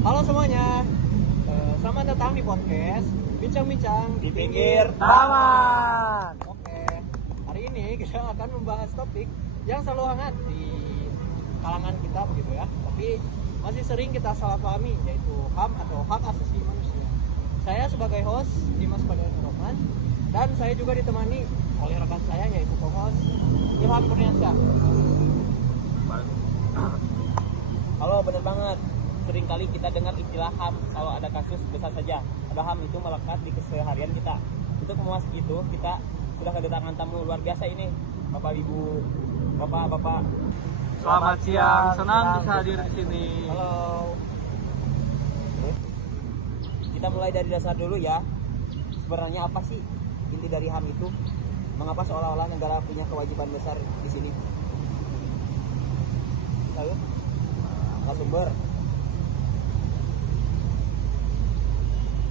Halo semuanya, selamat datang di podcast Bincang-Bincang Di Pinggir Taman. Oke, hari ini kita akan membahas topik yang selalu hangat di kalangan kita begitu ya. Tapi masih sering kita salah pahami, yaitu HAM atau hak asasi manusia. Saya sebagai host Dimas Padian Rohman, dan saya juga ditemani oleh rekan saya yaitu co-host Ilham Kurniansyah. Halo, bener banget. Sering kali kita dengar istilah HAM kalau ada kasus besar saja. Ada HAM itu melekat di keseharian kita. Untuk memuas itu, kita sudah kedatangan tamu luar biasa ini. Bapak, Ibu, Bapak. Selamat siang, senang bisa hadir di sini. Halo. Kita mulai dari dasar dulu ya. Sebenarnya apa sih inti dari HAM itu? Mengapa seolah-olah negara punya kewajiban besar di sini? Lalu, sumber.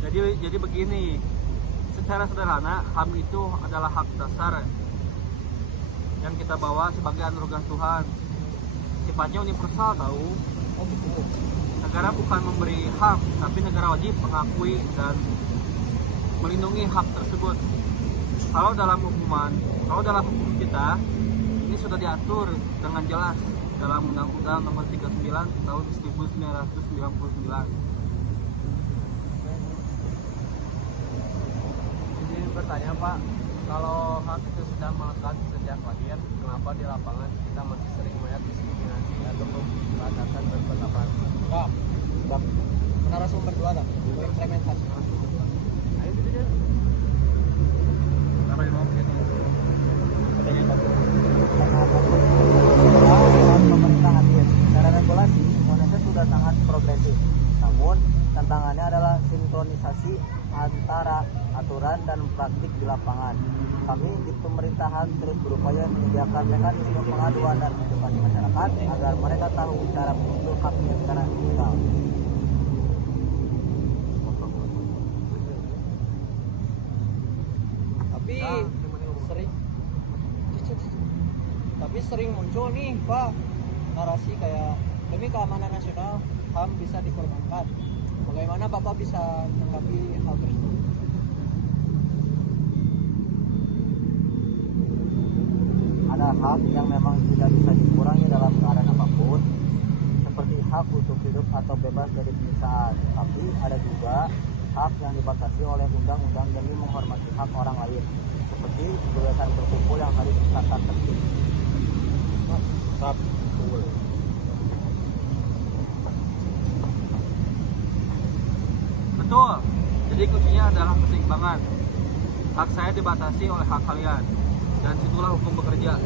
Jadi begini, secara sederhana HAM itu adalah hak dasar yang kita bawa sebagai anugerah Tuhan. Sifatnya universal tahu. Oh gitu. Negara bukan memberi hak, tapi negara wajib mengakui dan melindungi hak tersebut. Kalau dalam hukum kita ini sudah diatur dengan jelas dalam Undang-Undang Nomor 39 Tahun 1999. Bertanya Pak, kalau hak itu sudah melekat sejak lahir, kenapa di lapangan kita masih sering melihat diskriminasi atau pembatasan berpendapat? Narasumber dua dah, implementasi. Ayo gitu aja. Apa yang mau kita Pemerintah hadir. Secara regulasi, Indonesia sudah sangat progresif. Namun, tantangannya adalah sinkronisasi antara aturan dan praktik di lapangan. Kami di pemerintahan terus berupaya menyediakan mekanisme pengaduan dan edukasi masyarakat agar mereka tahu cara menuntut haknya secara digital. Tapi sering muncul nih Pak narasi kayak demi keamanan nasional HAM bisa dikorbankan. Bagaimana Bapak bisa menanggapi hal tersebut? Ada hak yang memang tidak bisa dikurangi dalam keadaan apapun, seperti hak untuk hidup atau bebas dari penyiksaan. Tapi ada juga hak yang dibatasi oleh undang-undang demi menghormati hak orang lain, seperti kebebasan berkumpul yang harus ditetapkan tertib. Betul. Jadi kuncinya adalah keseimbangan. Hak saya dibatasi oleh hak kalian, dan situlah hukum bekerja.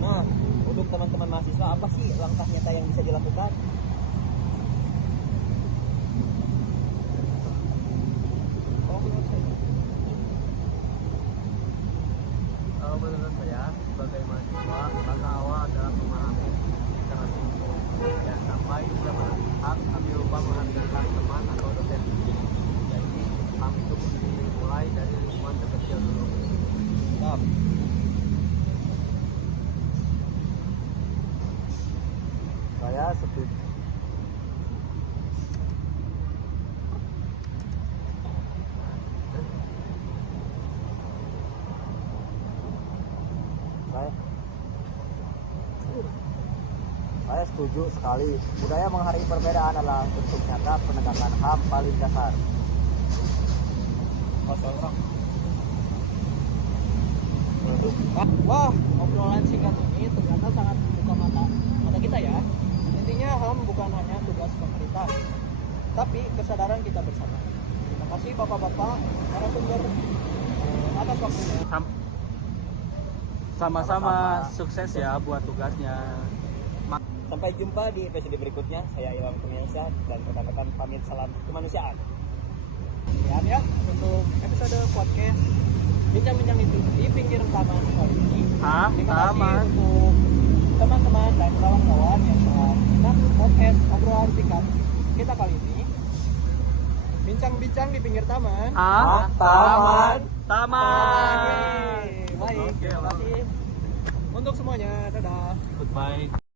Nah, untuk teman-teman mahasiswa, apa sih langkah nyata yang bisa dilakukan? Kalau menurut saya, sebagai mahasiswa, langkah awal adalah memahami secara sungguh dan sampai sudah mengerti hak, tapi lupa menghadirkan teman atau dosen. Jadi, HAM itu dimulai dari lingkungan terkecil dulu. Saya setuju. Saya setuju sekali. Budaya menghargai perbedaan adalah bentuk nyata penegakan HAM paling dasar. Wah, obrolan singkat ini ternyata sangat membuka mata kita ya. Intinya HAM bukan hanya tugas pemerintah, tapi kesadaran kita bersama. Terima kasih Bapak-bapak narasumber atas waktunya. Sama-sama sukses ya buat tugasnya. Sampai jumpa di episode berikutnya. Saya Ilham Kurniansyah dan rekan-rekan pamit salam kemanusiaan. Sekian ya untuk episode podcast Bincang-Bincang itu di pinggir taman kali ini. Terima kasih Taman. untuk teman-teman dan kawan-kawan yang telah menyimak podcast obrolan singkat kita kali ini. Bincang-bincang di pinggir taman. Taman. Baik, terima kasih. untuk semuanya. Dadah. Goodbye.